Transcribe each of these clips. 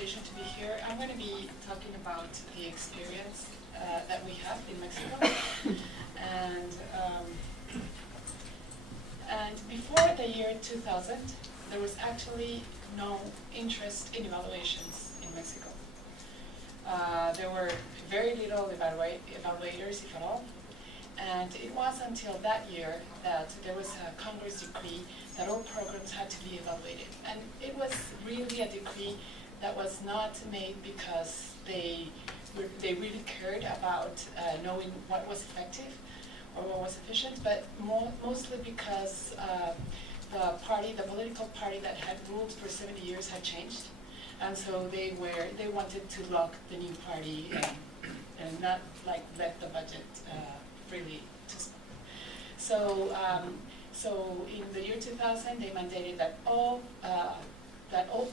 invitation to be here. I'm going to be talking about the experience that we have in Mexico. And before the year 2000, there was actually no interest in evaluations in Mexico. There were very little evaluators, if at all. And it was until that year that there was a Congress decree that all programs had to be evaluated. And it was really a decree that was not made because they really cared about knowing what was effective or what was efficient, but mostly because the political party that had ruled for 70 years had changed. And so they wanted to lock the new party and not like let the budget really to spend. So in the year 2000, they mandated that all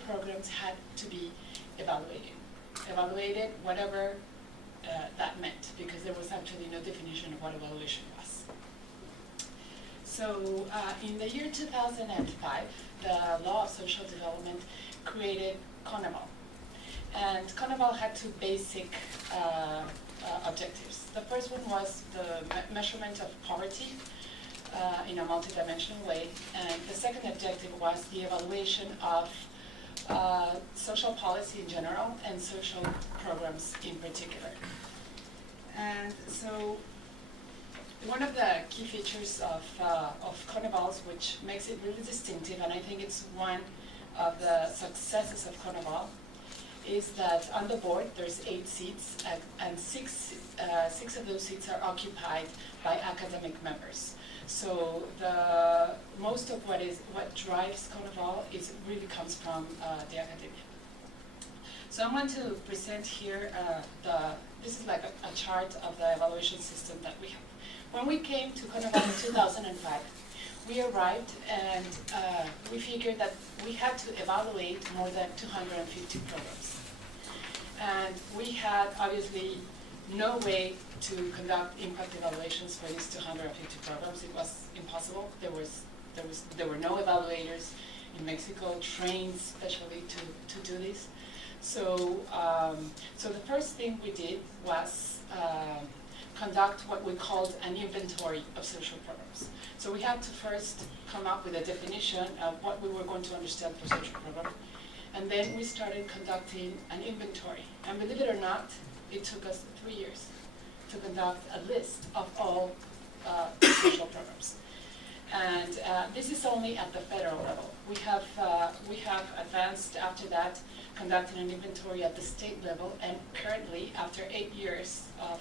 programs had to be evaluated, whatever that meant, because there was actually no definition of what evaluation was. So in the year 2005, the Law of Social Development created CONEVAL. And CONEVAL had two basic objectives. The first one was the measurement of poverty in a multidimensional way, and the second objective was the evaluation of social policy in general and social programs in particular. And so one of the key features of CONEVAL's, which makes it really distinctive, and I think it's one of the successes of CONEVAL, is that on the board there's 8 seats, and six of those seats are occupied by academic members. So most of what drives CONEVAL really comes from the academia. So I'm going to present here this is like a chart of the evaluation system that we have. When we came to CONEVAL in 2005, we arrived and we figured that we had to evaluate more than 250 programs. And we had obviously no way to conduct impact evaluations for these 250 programs. It was impossible. There were no evaluators in Mexico trained specially to do this. So the first thing we did was conduct what we called an inventory of social programs. So we had to first come up with a definition of what we were going to understand for social program. And then we started conducting an inventory. And believe it or not, it took us 3 years to conduct a list of all social programs. And this is only at the federal level. We have advanced after that, conducting an inventory at the state level, and currently, after 8 years of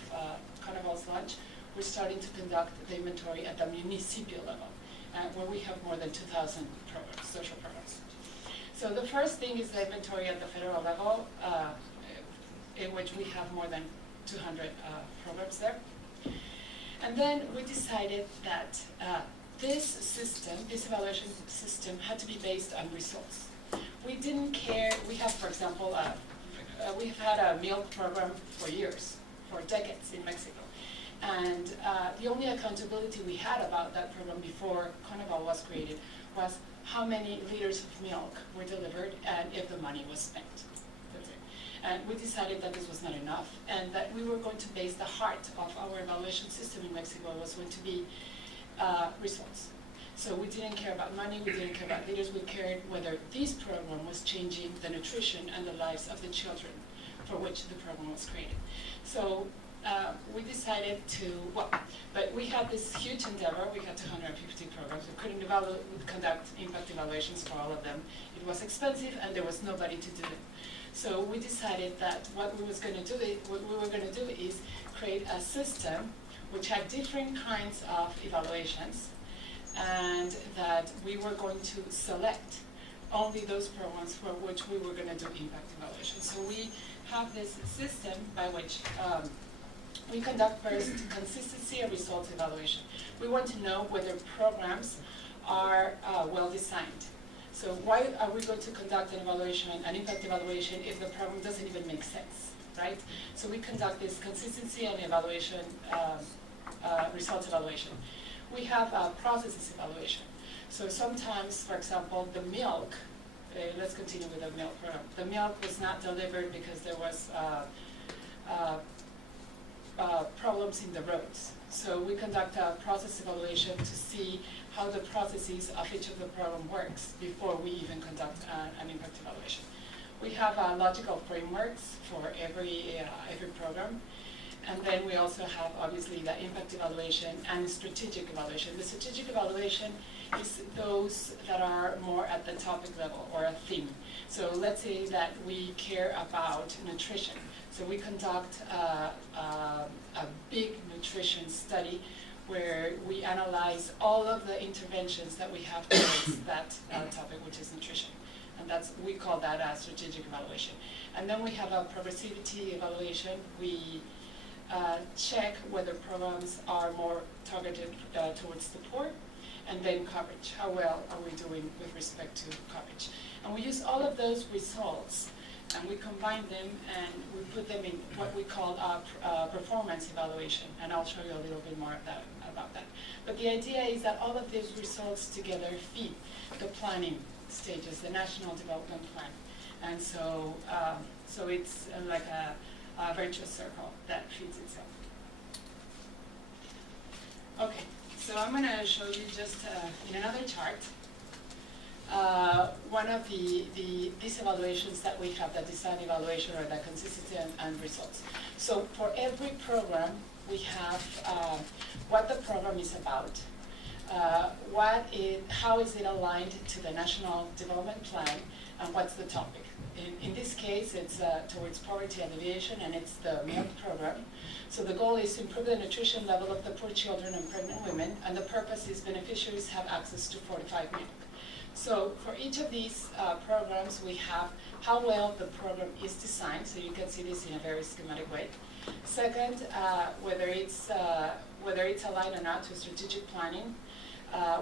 CONEVAL's launch, we're starting to conduct the inventory at the municipal level, where we have more than 2,000 programs, social programs. So the first thing is the inventory at the federal level, in which we have more than 200 programs there. And then we decided that this evaluation system had to be based on results. We didn't care. We have, for example, we've had a milk program for years, for decades in Mexico. And the only accountability we had about that program before CONEVAL was created was how many liters of milk were delivered and if the money was spent. And we decided that this was not enough, and that we were going to base the heart of our evaluation system in Mexico was going to be results. So we didn't care about money, we didn't care about leaders, we cared whether this program was changing the nutrition and the lives of the children for which the program was created. So we decided but we had this huge endeavor. We had 250 programs. We couldn't conduct impact evaluations for all of them. It was expensive, and there was nobody to do it. So we decided that what we were going to do is create a system which had different kinds of evaluations, and that we were going to select only those programs for which we were going to do impact evaluation. So we have this system by which we conduct first consistency and results evaluation. We want to know whether programs are well designed. So why are we going to conduct an impact evaluation, if the program doesn't even make sense, right? So we conduct this consistency and evaluation, results evaluation. We have processes evaluation. So sometimes, for example, the milk let's continue with the milk program. The milk was not delivered because there was problems in the roads. So we conduct a process evaluation to see how the processes of each of the program works before we even conduct an impact evaluation. We have logical frameworks for every program. And then we also have, obviously, the impact evaluation and strategic evaluation. The strategic evaluation is those that are more at the topic level or a theme. So let's say that we care about nutrition. So we conduct a big nutrition study where we analyze all of the interventions that we have towards that topic, which is nutrition. And we call that a strategic evaluation. And then we have a progressivity evaluation. We check whether programs are more targeted towards the poor, and then coverage. How well are we doing with respect to coverage? And we use all of those results, and we combine them, and we put them in what we call a performance evaluation, and I'll show you a little bit more about that. But the idea is that all of these results together feed the planning stages, the National Development Plan. And so, so it's like a virtuous circle that feeds itself. Okay, so I'm going to show you just in another chart one of these evaluations that we have, the design evaluation or the consistency and results. So for every program, we have what the program is about, how is it aligned to the National Development Plan, and what's the topic. In this case, it's towards poverty alleviation, and it's the milk program. So the goal is to improve the nutrition level of the poor children and pregnant women, and the purpose is beneficiaries have access to fortified milk. So for each of these programs, we have how well the program is designed, so you can see this in a very schematic way. Second, whether it's aligned or not to strategic planning,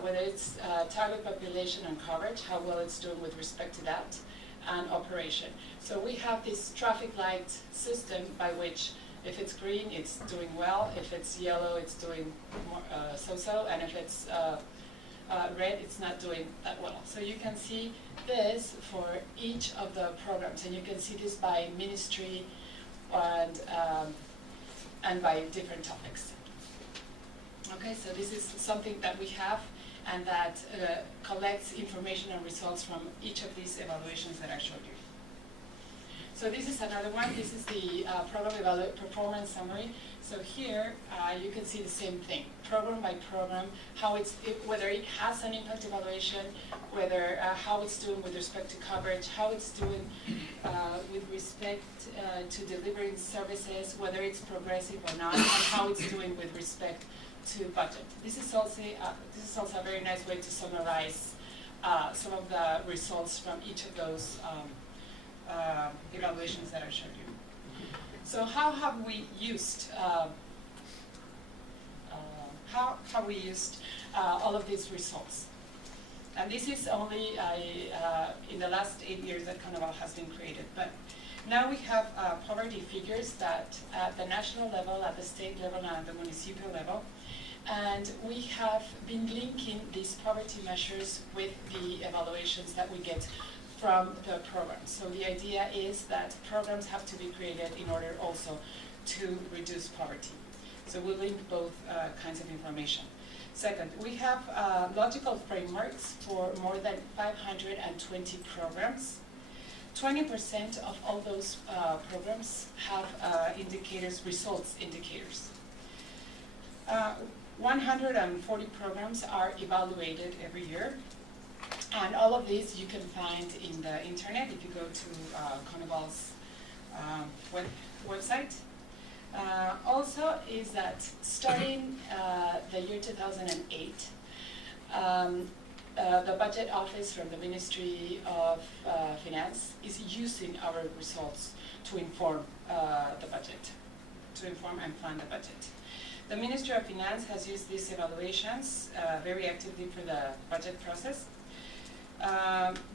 whether it's target population and coverage, how well it's doing with respect to that, and operation. So we have this traffic light system by which if it's green, it's doing well, if it's yellow, it's doing more, so-so, and if it's red, it's not doing that well. So you can see this for each of the programs, and you can see this by ministry and by different topics. Okay, so this is something that we have and that collects information and results from each of these evaluations that I showed you. So this is another one. This is the program performance summary. So here you can see the same thing, program by program, whether it has an impact evaluation, whether how it's doing with respect to coverage, how it's doing with respect to delivering services, whether it's progressive or not, and how it's doing with respect to budget. This is also a very nice way to summarize some of the results from each of those evaluations that I showed you. So how have we used all of these results? And this is only in the last 8 years that CONEVAL has been created. But now we have poverty figures that at the national level, at the state level, and at the municipal level. And we have been linking these poverty measures with the evaluations that we get from the programs. So the idea is that programs have to be created in order also to reduce poverty. So we link both kinds of information. Second, we have logical frameworks for more than 520 programs. 20% of all those programs have indicators, results indicators. 140 programs are evaluated every year, and all of these you can find in the internet if you go to CONEVAL's website. Also is that starting the year 2008, the budget office from the Ministry of Finance is using our results to inform the budget, to inform and plan the budget. The Ministry of Finance has used these evaluations very actively for the budget process.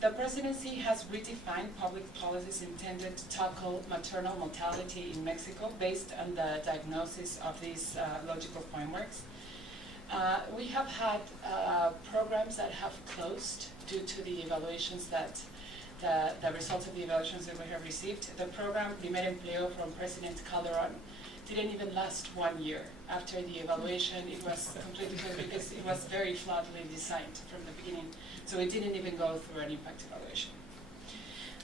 The presidency has redefined public policies intended to tackle maternal mortality in Mexico based on the diagnosis of these logical frameworks. We have had programs that have closed due to the evaluations that the results of the evaluations that we have received. The program Primer Empleo from President Calderon didn't even last 1 year. After the evaluation, it was completely failed because it was very flawedly designed from the beginning. So it didn't even go through an impact evaluation.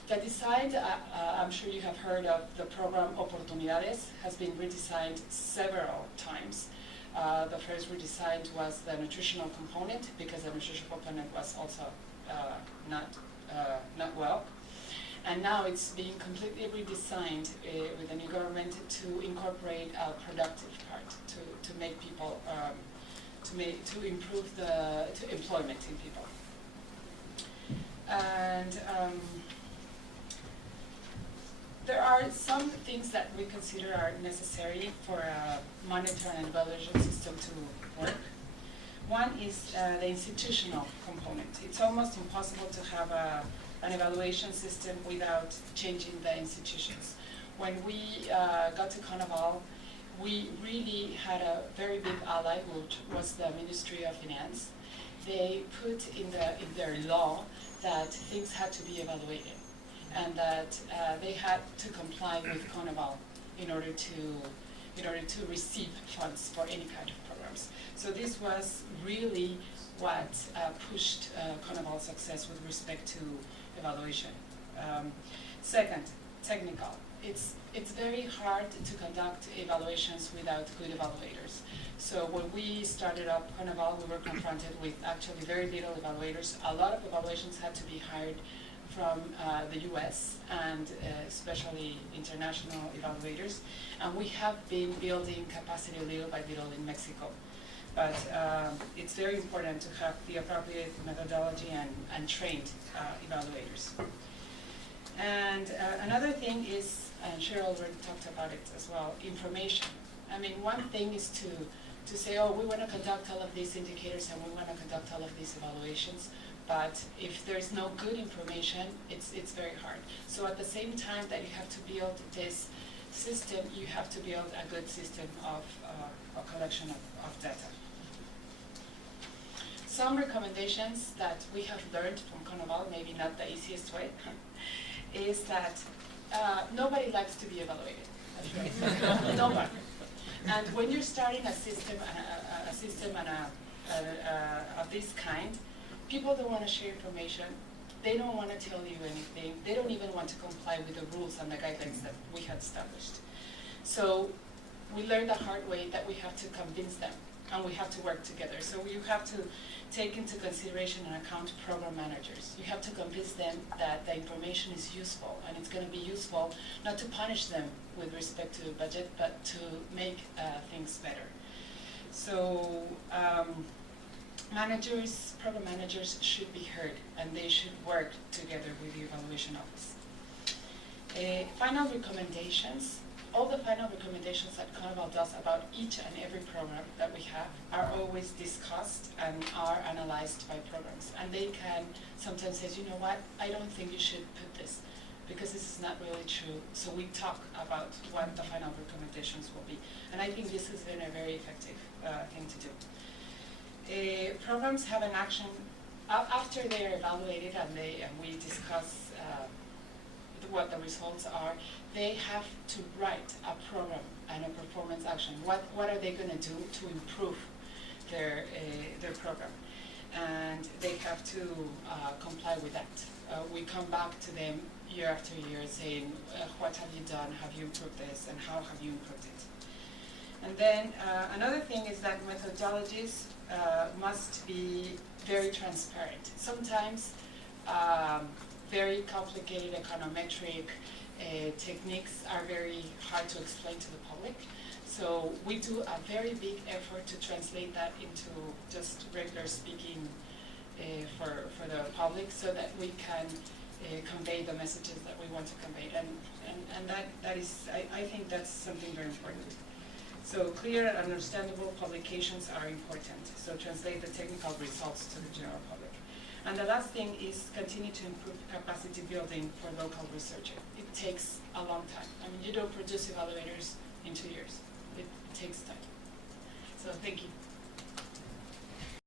The design, I'm sure you have heard of the program Oportunidades, has been redesigned several times. The first redesign was the nutritional component because the nutritional component was also not well. And now it's being completely redesigned with the new government to incorporate a productive part, to make people, to improve the employment in people. And there are some things that we consider are necessary for a monitoring and evaluation system to work. One is the institutional component. It's almost impossible to have an evaluation system without changing the institutions. When we got to CONEVAL, we really had a very big ally, which was the Ministry of Finance. They put in their law that things had to be evaluated, and that they had to comply with CONEVAL in order to receive funds for any kind of programs. So this was really what pushed CONEVAL's success with respect to evaluation. Second, technical. It's very hard to conduct evaluations without good evaluators. So when we started up CONEVAL, we were confronted with actually very little evaluators. A lot of evaluations had to be hired from the US and especially international evaluators. And we have been building capacity little by little in Mexico. But it's very important to have the appropriate methodology and trained evaluators. And another thing is, and Cheryl already talked about it as well, information. I mean, one thing is to say, oh, we want to conduct all of these indicators and we want to conduct all of these evaluations, but if there's no good information, it's very hard. So at the same time that you have to build this system, you have to build a good system of a collection of data. Some recommendations that we have learned from CONEVAL, maybe not the easiest way, is that nobody likes to be evaluated. Nobody. And when you're starting a system of this kind, people don't want to share information. They don't want to tell you anything. They don't even want to comply with the rules and the guidelines that we had established. So we learned the hard way that we have to convince them, and we have to work together. So you have to take into consideration and account program managers. You have to convince them that the information is useful, and it's going to be useful not to punish them with respect to budget, but to make things better. So program managers should be heard, and they should work together with the evaluation office. Final recommendations. All the final recommendations that CONEVAL does about each and every program that we have are always discussed and are analyzed by programs. And they can sometimes say, you know what, I don't think you should put this because this is not really true. So we talk about what the final recommendations will be. And I think this has been a very effective thing to do. Programs have an action, after they are evaluated and we discuss what the results are, they have to write a program and a performance action. What are they going to do to improve their program? And they have to comply with that. We come back to them year after year saying, what have you done? Have you improved this? And how have you improved it? And then another thing is that methodologies must be very transparent. Sometimes very complicated econometric techniques are very hard to explain to the public. So we do a very big effort to translate that into just regular speaking for the public so that we can convey the messages that we want to convey. And that is, I think that's something very important. So clear and understandable publications are important. So translate the technical results to the general public. And the last thing is continue to improve capacity building for local researchers. It takes a long time. I mean, you don't produce evaluators in 2 years. It takes time. So thank you.